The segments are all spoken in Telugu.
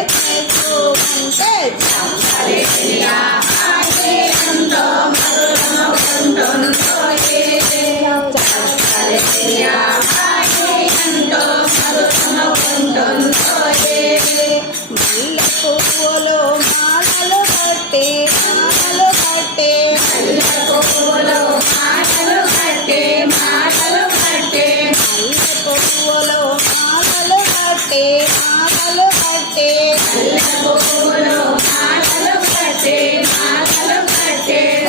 చేసుకుంటే ఎంతో మధురమవుతుంటోయే ఎంతో మధురమవుతుంటోయే మల్లె పువ్వులు మాలలు కట్టి మల్లె పువ్వులు మాలలు కట్టి మల్లె పువ్వులు మాలలు కట్టి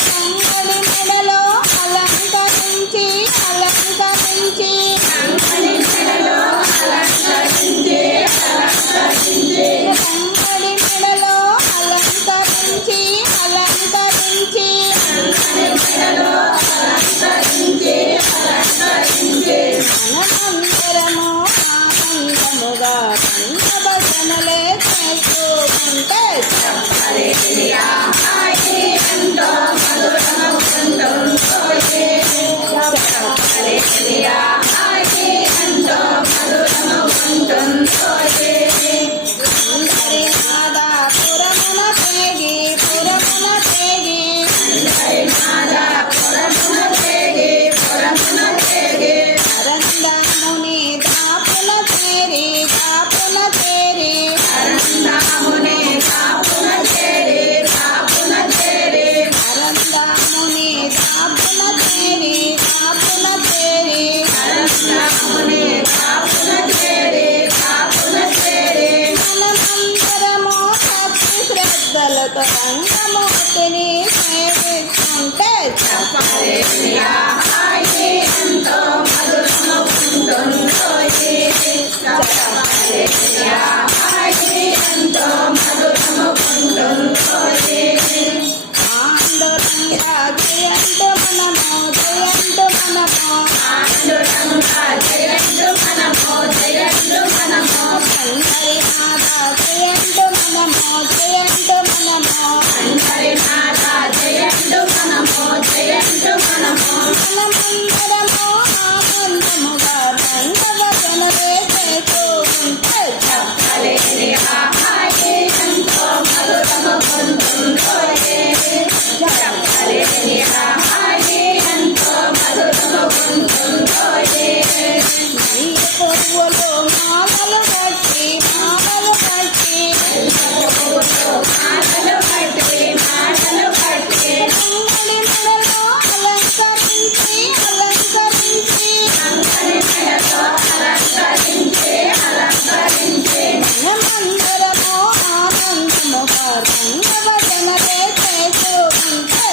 సంగడి మెడలో అలంకరించి సంగడి మెడలో అలంకరించి మనమందరము ఆనందముగా భజనలే చేసుకుంటే ఎంతో మధురమవుతుంటోయే అందరి నాదాపురమున పేగి అరందాముని దాపున చేరి మనమందరము భక్తి శ్రద్ధలతో రంగమూర్తిని సేవిస్తుంటే ఎంతో మధురమవుతుంటోయే ఆందోళంగా జయంతు మనము సంగరి మాతా జయంతు మనము మనమందరము ఆనందముగా రంగ భజనలే చేసుకుంటే ఎంతో మధురమవుతుంటోయే మల్లె పువ్వులు మాలలు కట్టి సంగడి మెడలో అలంకరించి మనమందరము ఆనందముగా రంగ భజనలే చేసుకుంటే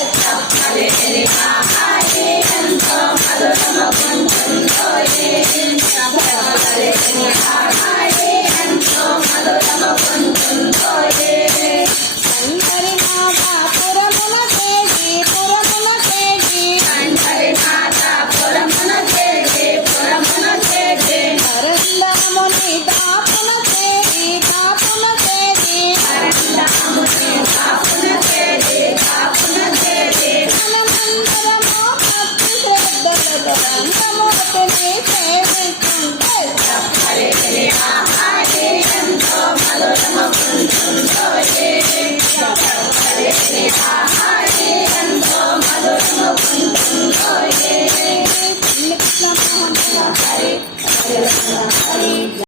ఎంతో మధురమవుతుంటోయే సంగరి మాతాపురమున పేగి అరందాముని దాపున చేరి మనమందరము భక్తి శ్రద్ధలతో